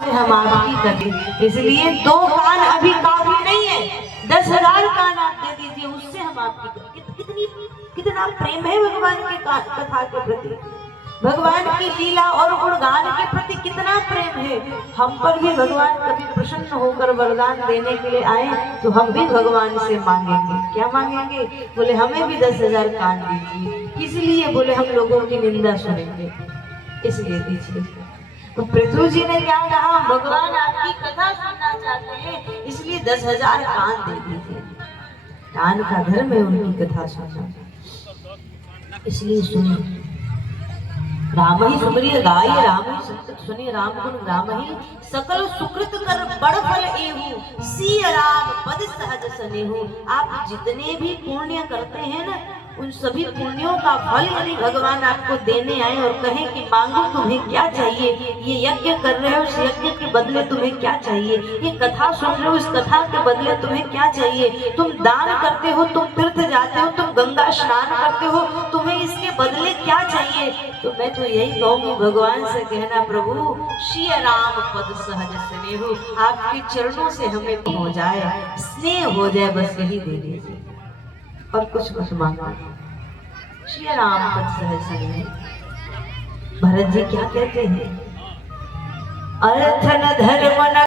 हम आपकी करें, इसलिए 2 कान अभी काफी नहीं है, 10,000 कान आप दे दीजिए, उससे हम आपकी कितनी कितना प्रेम है भगवान के कथा के प्रति, भगवान की लीला और गुणगान के प्रति कितना प्रेम है। हम पर भी भगवान कभी प्रसन्न होकर वरदान देने के लिए आए तो हम भी भगवान से मांगेंगे। क्या मांगेंगे? बोले हमें भी 10,000 कान दीजिए। किस लिए? बोले हम लोगों की निंदा सुनेंगे, इसलिए दीजिए। तो पृथ्वी जी ने क्या कहा? भगवान आपकी कथा सुनना चाहते हैं, इसलिए 10,000 कान दे दीजिए। कान का धर्म है उनकी कथा सुनना, इसलिए सुनिए। राम ही सुमरिय गाय, राम ही सुनिए, राम गुण राम ही सकल सुकृत कर बड़ फल एहू, सिय राम पद सहज सनेहू। आप जितने भी पुण्य करते हैं ना, उन सभी पुण्यों का फल यदि भगवान आपको देने आए और कहें कि मांगो तुम्हें क्या चाहिए, ये यज्ञ कर रहे हो, इस यज्ञ के बदले तुम्हें क्या चाहिए, ये कथा सुन रहे हो, इस कथा के बदले तुम्हें क्या चाहिए, तुम दान करते हो, तुम तीर्थ जाते हो, तुम गंगा स्नान करते हो, तुम्हें इसके बदले क्या चाहिए? तो मैं तो यही कहूंगी, भगवान से कहना, प्रभु श्री राम पद सहज स्नेहु, आपके चरणों से हमें हो जाए, स्नेह हो जाए, बस यही दे दीजिए और कुछ मत मांगा। श्री राम पद सहज स्नेहु। भरत जी क्या कहते हैं? अर्थ न धर्म न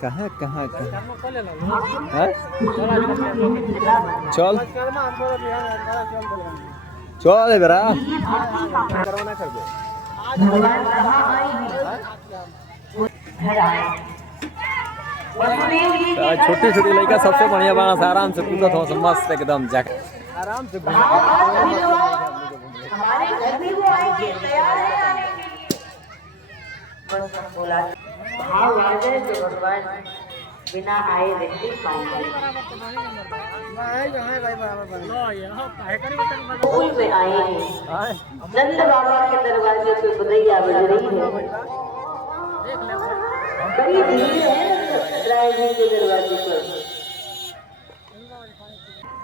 कहाँ कहाँ कहाँ चल चल बेरा छोटी छोटी लड़का सबसे बढ़िया बना, आराम से कूदत हो, मस्त एकदम जाके आराम से हमारे घर में वो आएंगे, तैयार है आने के लिए। बस बोला भाव आ जाए तो भगवान बिना आए रहते पाएंगे। फूल में आए हैं, नंद बाबा के दरवाजे पे बधैया बज रही है, बड़ी भीड़ है राय जी के दरवाजे पर,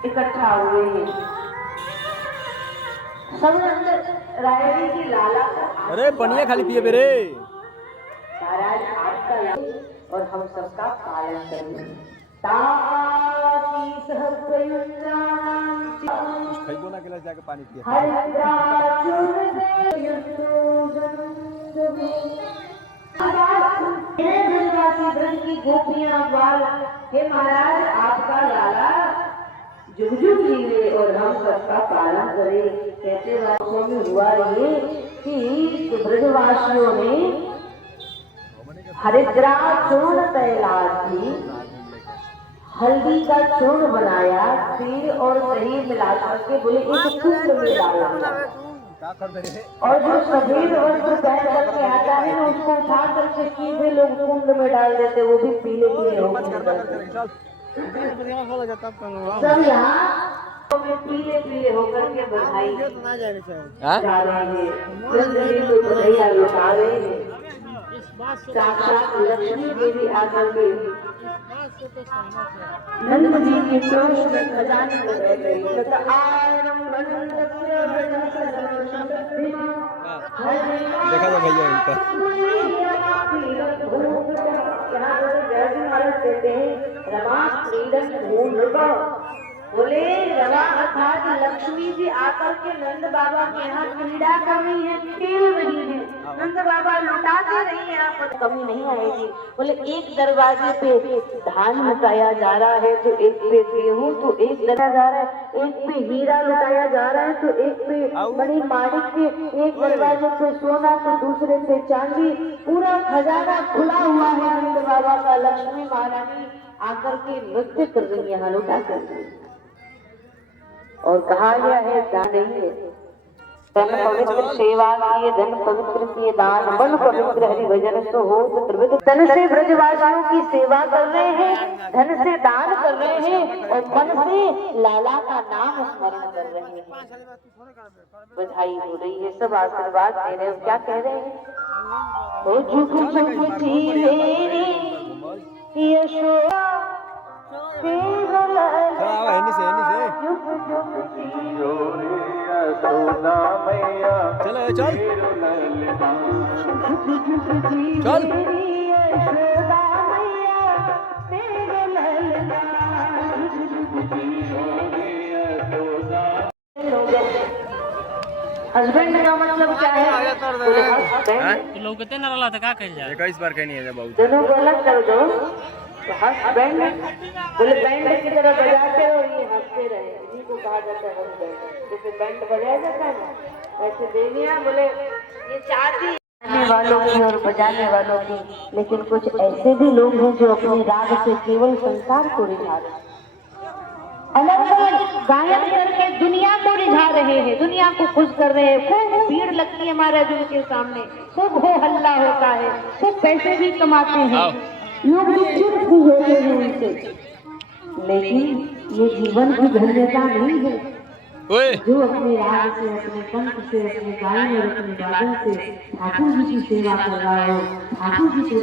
इकट्ठा हुए हैं सब नंद राय जी की लाला का। अरे पनिया खाली पिए बेरे, महाराज आपका और हम सबका पालन करेंगे। जाके पानी पिए। की गोपियां बाल, हे महाराज आपका लाला जुग जुग जीवे और हम सबका पालन करे। कहते वास्तव में हुआ ये कि ब्रजवासियों ने हरिद्रा चूर्ण तैलाश की हल्दी का चूर्ण बनाया, तेल और दही मिलाकर के बोले एक कुंड में डाला, और जो सफेद वस्त्र पहन करके आता है ना, उसको उठा करके सीधे लोग कुंड में डाल देते, वो भी पीले पीले होकर सब यहाँ में पीले पीले होकर के बधाई जा रहे हैं, लुटा रहे हैं। साक्षात लक्ष्मी देवी आकर के नंद जी के क्रोश में खजाने में रह गई। देखा था भैया इनका बोले रमा अर्थात लक्ष्मी जी आकर के नंद बाबा के यहाँ क्रीड़ा कर रही है, खेल रही है, नंद बाबा लौटाते रही है, यहाँ पर कमी नहीं आएगी। बोले एक दरवाजे पे धान लुटाया जा रहा है, तो एक पे गेहूं, तो एक लुटाया जा रहा है, एक पे हीरा लुटाया जा रहा है, तो एक पे बड़ी माणिक के, एक दरवाजे पे सोना, तो दूसरे पे चांदी, पूरा खजाना खुला हुआ है नंद बाबा का। लक्ष्मी महारानी आकर के नृत्य कर रही है, यहाँ लुटा कर, और कहा गया है दान नहीं है, तन पवित्र सेवा किए, धन पवित्र किए दान, मन पवित्र हरि भजन सो हो त्रिविध। तन से ब्रजवासियों की सेवा कर रहे हैं, धन से दान कर रहे हैं और मन से लाला का नाम स्मरण कर रहे हैं। बधाई हो रही है, सब आशीर्वाद दे रहे हैं। क्या कह रहे हैं? ओ झुक झुक जी मेरी यशोदा चल चल चल हस्बैंड का मतलब क्या है? हस्बैंड लोगते न रहला त का कइल जाए 21 बार कहनी है जब बहुत दोनों को अलग कर दो। तो हस्बैंड बोले बैंड की तरह बजाते हो, ये हंसते रहे, इन्हीं को कहा जाता है हस्बैंड। जैसे बैंड बजाया जाता है ना, ऐसे देनिया बोले ये चाहती गाने वालों की और बजाने वालों की। लेकिन कुछ ऐसे भी लोग हैं जो अपने राग से केवल संसार को रिझा रहे हैं, अलग अलग गायन करके दुनिया को रिझा रहे हैं, दुनिया को खुश कर रहे हैं। खूब भीड़ लगती है महाराज उनके सामने, खूब हो हल्ला होता है, खूब पैसे भी कमाते हैं, लोग भी चुप भी होते हैं उनसे। लेकिन ये जीवन की धन्यता नहीं है जो अपने राग से, अपने कंठ से, अपने गायन और अपने वादन से ठाकुर जी की सेवा कर रहा हो, ठाकुर जी को